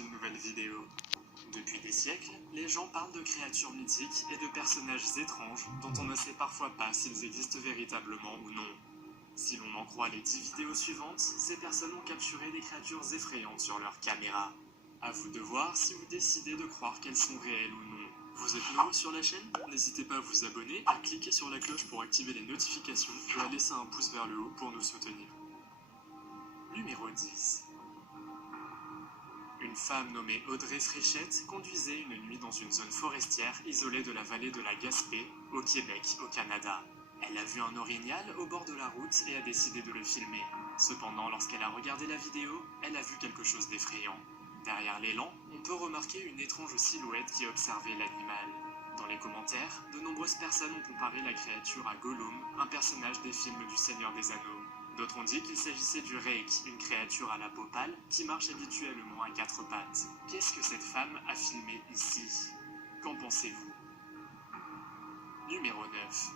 une nouvelle vidéo. Depuis des siècles, les gens parlent de créatures mythiques et de personnages étranges dont on ne sait parfois pas s'ils existent véritablement ou non. Si l'on en croit les 10 vidéos suivantes, ces personnes ont capturé des créatures effrayantes sur leur caméra. À vous de voir si vous décidez de croire qu'elles sont réelles ou non. Vous êtes nouveau sur la chaîne? N'hésitez pas à vous abonner, à cliquer sur la cloche pour activer les notifications et à laisser un pouce vers le haut pour nous soutenir. Numéro 10. Une femme nommée Audrey Fréchette conduisait une nuit dans une zone forestière isolée de la vallée de la Gaspé, au Québec, au Canada. Elle a vu un orignal au bord de la route et a décidé de le filmer. Cependant, lorsqu'elle a regardé la vidéo, elle a vu quelque chose d'effrayant. Derrière l'élan, on peut remarquer une étrange silhouette qui observait l'animal. Dans les commentaires, de nombreuses personnes ont comparé la créature à Gollum, un personnage des films du Seigneur des Anneaux. D'autres ont dit qu'il s'agissait du Reik, une créature à la peau pâle qui marche habituellement à 4 pattes. Qu'est-ce que cette femme a filmé ici? Qu'en pensez-vous? Numéro 9.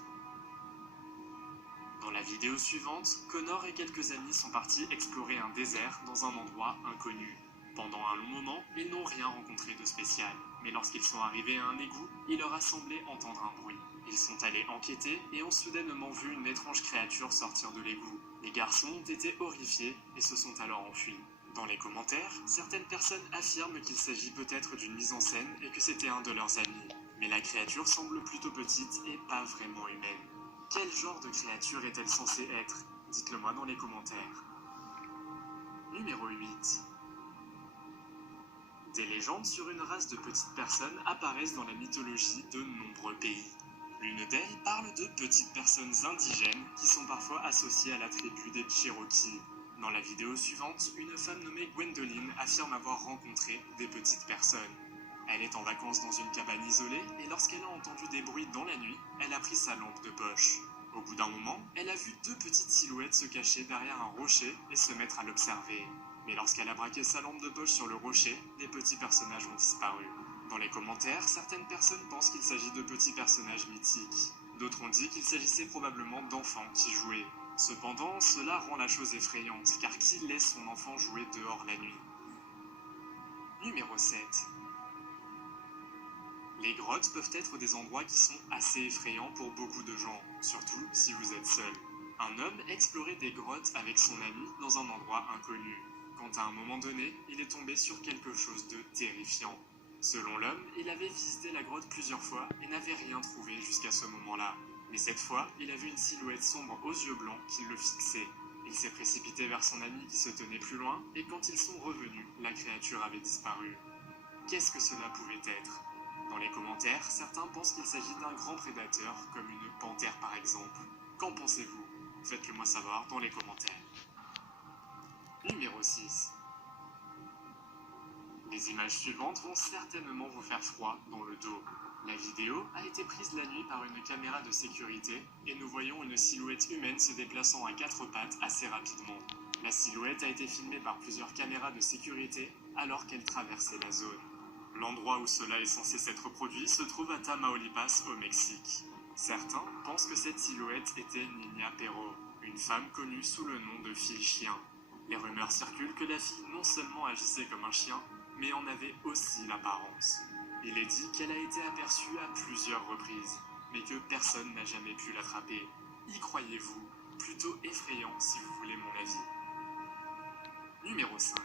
Dans la vidéo suivante, Connor et quelques amis sont partis explorer un désert dans un endroit inconnu. Pendant un long moment, ils n'ont rien rencontré de spécial. Mais lorsqu'ils sont arrivés à un égout, il leur a semblé entendre un bruit. Ils sont allés enquêter et ont soudainement vu une étrange créature sortir de l'égout. Les garçons ont été horrifiés et se sont alors enfuis. Dans les commentaires, certaines personnes affirment qu'il s'agit peut-être d'une mise en scène et que c'était un de leurs amis. Mais la créature semble plutôt petite et pas vraiment humaine. Quel genre de créature est-elle censée être? Dites-le moi dans les commentaires. Numéro 8. Des légendes sur une race de petites personnes apparaissent dans la mythologie de nombreux pays. L'une d'elles parle de petites personnes indigènes qui sont parfois associées à la tribu des Cherokees. Dans la vidéo suivante, une femme nommée Gwendoline affirme avoir rencontré des petites personnes. Elle est en vacances dans une cabane isolée et lorsqu'elle a entendu des bruits dans la nuit, elle a pris sa lampe de poche. Au bout d'un moment, elle a vu 2 petites silhouettes se cacher derrière un rocher et se mettre à l'observer. Mais lorsqu'elle a braqué sa lampe de poche sur le rocher, les petits personnages ont disparu. Dans les commentaires, certaines personnes pensent qu'il s'agit de petits personnages mythiques. D'autres ont dit qu'il s'agissait probablement d'enfants qui jouaient. Cependant, cela rend la chose effrayante, car qui laisse son enfant jouer dehors la nuit? Numéro 7. Les grottes peuvent être des endroits qui sont assez effrayants pour beaucoup de gens, surtout si vous êtes seul. Un homme explorait des grottes avec son ami dans un endroit inconnu. Quand à un moment donné, il est tombé sur quelque chose de terrifiant. Selon l'homme, il avait visité la grotte plusieurs fois et n'avait rien trouvé jusqu'à ce moment-là. Mais cette fois, il a vu une silhouette sombre aux yeux blancs qui le fixait. Il s'est précipité vers son ami qui se tenait plus loin, et quand ils sont revenus, la créature avait disparu. Qu'est-ce que cela pouvait être? Dans les commentaires, certains pensent qu'il s'agit d'un grand prédateur, comme une panthère par exemple. Qu'en pensez-vous? Faites-le moi savoir dans les commentaires. Numéro 6. Les images suivantes vont certainement vous faire froid dans le dos. La vidéo a été prise la nuit par une caméra de sécurité et nous voyons une silhouette humaine se déplaçant à 4 pattes assez rapidement. La silhouette a été filmée par plusieurs caméras de sécurité alors qu'elle traversait la zone. L'endroit où cela est censé s'être produit se trouve à Tamaulipas au Mexique. Certains pensent que cette silhouette était Niña Perro, une femme connue sous le nom de fille-chien. Les rumeurs circulent que la fille non seulement agissait comme un chien, mais en avait aussi l'apparence. Il est dit qu'elle a été aperçue à plusieurs reprises, mais que personne n'a jamais pu l'attraper. Y croyez-vous? Plutôt effrayant si vous voulez mon avis. Numéro 5.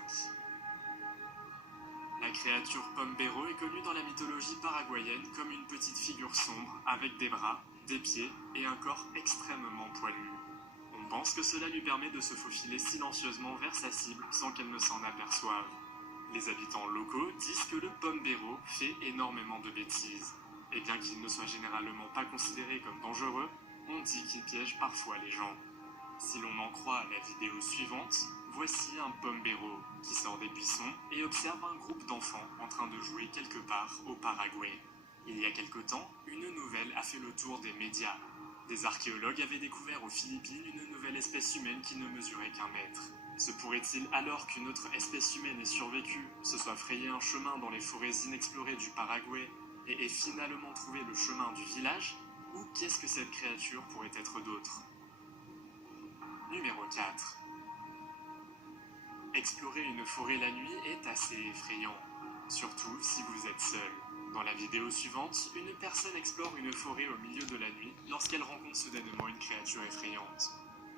La créature Pombero est connue dans la mythologie paraguayenne comme une petite figure sombre avec des bras, des pieds et un corps extrêmement poilu. On pense que cela lui permet de se faufiler silencieusement vers sa cible sans qu'elle ne s'en aperçoive. Les habitants locaux disent que le Pombero fait énormément de bêtises. Et bien qu'il ne soit généralement pas considéré comme dangereux, on dit qu'il piège parfois les gens. Si l'on en croit la vidéo suivante, voici un Pombero qui sort des buissons et observe un groupe d'enfants en train de jouer quelque part au Paraguay. Il y a quelque temps, une nouvelle a fait le tour des médias. Des archéologues avaient découvert aux Philippines une nouvelle espèce humaine qui ne mesurait qu'1 mètre. Se pourrait-il alors qu'une autre espèce humaine ait survécu, se soit frayé un chemin dans les forêts inexplorées du Paraguay et ait finalement trouvé le chemin du village? Ou qu'est-ce que cette créature pourrait être d'autre? Numéro 4. Explorer une forêt la nuit est assez effrayant, surtout si vous êtes seul. Dans la vidéo suivante, une personne explore une forêt au milieu de la nuit lorsqu'elle rencontre soudainement une créature effrayante.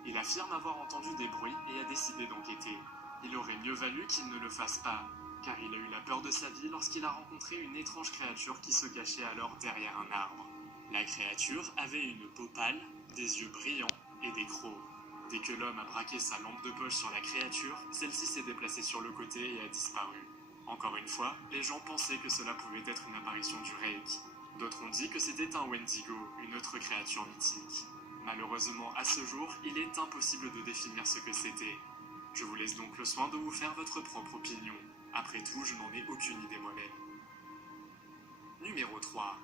Il affirme avoir entendu des bruits et a décidé d'enquêter. Il aurait mieux valu qu'il ne le fasse pas, car il a eu la peur de sa vie lorsqu'il a rencontré une étrange créature qui se cachait alors derrière un arbre. La créature avait une peau pâle, des yeux brillants et des crocs. Dès que l'homme a braqué sa lampe de poche sur la créature, celle-ci s'est déplacée sur le côté et a disparu. Encore une fois, les gens pensaient que cela pouvait être une apparition du Reiki. D'autres ont dit que c'était un Wendigo, une autre créature mythique. Malheureusement, à ce jour, il est impossible de définir ce que c'était. Je vous laisse donc le soin de vous faire votre propre opinion. Après tout, je n'en ai aucune idée moi-même. Numéro 3.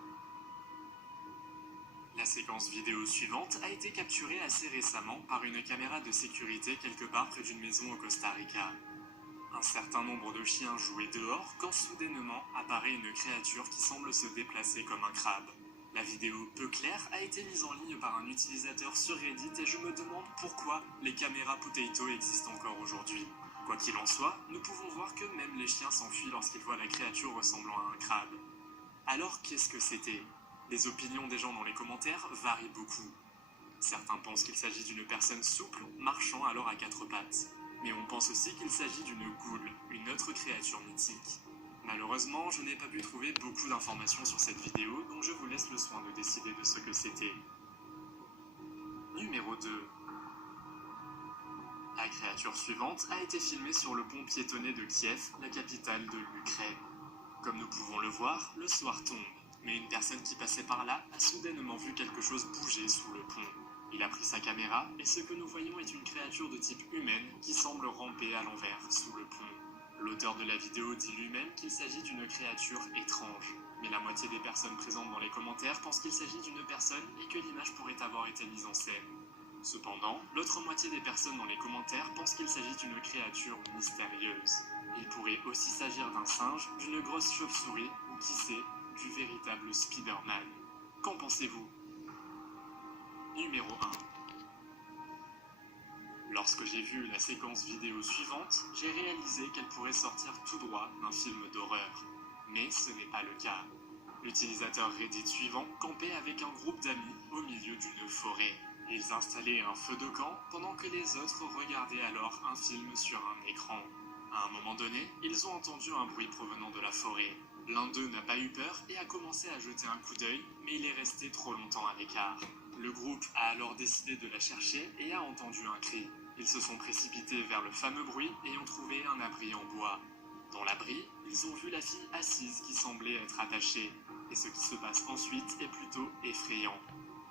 La séquence vidéo suivante a été capturée assez récemment par une caméra de sécurité quelque part près d'une maison au Costa Rica. Un certain nombre de chiens jouaient dehors quand soudainement apparaît une créature qui semble se déplacer comme un crabe. La vidéo peu claire a été mise en ligne par un utilisateur sur Reddit et je me demande pourquoi les caméras Potato existent encore aujourd'hui. Quoi qu'il en soit, nous pouvons voir que même les chiens s'enfuient lorsqu'ils voient la créature ressemblant à un crabe. Alors qu'est-ce que c'était ? Les opinions des gens dans les commentaires varient beaucoup. Certains pensent qu'il s'agit d'une personne souple, marchant alors à quatre pattes. Mais on pense aussi qu'il s'agit d'une goule, une autre créature mythique. Malheureusement, je n'ai pas pu trouver beaucoup d'informations sur cette vidéo, donc je vous laisse le soin de décider de ce que c'était. Numéro 2. La créature suivante a été filmée sur le pont piétonnier de Kiev, la capitale de l'Ukraine. Comme nous pouvons le voir, le soir tombe, mais une personne qui passait par là a soudainement vu quelque chose bouger sous le pont. Il a pris sa caméra et ce que nous voyons est une créature de type humaine qui semble ramper à l'envers sous le pont. L'auteur de la vidéo dit lui-même qu'il s'agit d'une créature étrange, mais la moitié des personnes présentes dans les commentaires pensent qu'il s'agit d'une personne et que l'image pourrait avoir été mise en scène. Cependant, l'autre moitié des personnes dans les commentaires pensent qu'il s'agit d'une créature mystérieuse. Il pourrait aussi s'agir d'un singe, d'une grosse chauve-souris ou qui sait, du véritable Spider-Man. Qu'en pensez-vous ? Numéro 1. Lorsque j'ai vu la séquence vidéo suivante, j'ai réalisé qu'elle pourrait sortir tout droit d'un film d'horreur. Mais ce n'est pas le cas. L'utilisateur Reddit suivant campait avec un groupe d'amis au milieu d'une forêt. Ils installaient un feu de camp pendant que les autres regardaient alors un film sur un écran. À un moment donné, ils ont entendu un bruit provenant de la forêt. L'un d'eux n'a pas eu peur et a commencé à jeter un coup d'œil, mais il est resté trop longtemps à l'écart. Le groupe a alors décidé de la chercher et a entendu un cri. Ils se sont précipités vers le fameux bruit et ont trouvé un abri en bois. Dans l'abri, ils ont vu la fille assise qui semblait être attachée. Et ce qui se passe ensuite est plutôt effrayant.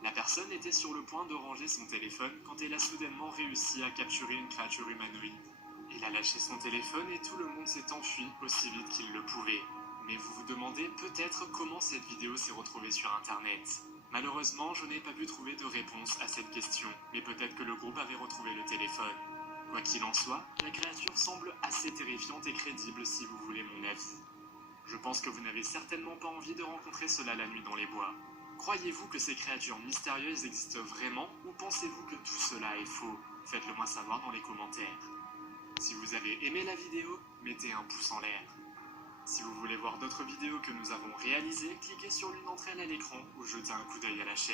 La personne était sur le point de ranger son téléphone quand elle a soudainement réussi à capturer une créature humanoïde. Il a lâché son téléphone et tout le monde s'est enfui aussi vite qu'il le pouvait. Mais vous vous demandez peut-être comment cette vidéo s'est retrouvée sur internet. Malheureusement, je n'ai pas pu trouver de réponse à cette question, mais peut-être que le groupe avait retrouvé le téléphone. Quoi qu'il en soit, la créature semble assez terrifiante et crédible si vous voulez mon avis. Je pense que vous n'avez certainement pas envie de rencontrer cela la nuit dans les bois. Croyez-vous que ces créatures mystérieuses existent vraiment ou pensez-vous que tout cela est faux ? Faites-le moi savoir dans les commentaires. Si vous avez aimé la vidéo, mettez un pouce en l'air. Si vous voulez voir d'autres vidéos que nous avons réalisées, cliquez sur l'une d'entre elles à l'écran ou jetez un coup d'œil à la chaîne.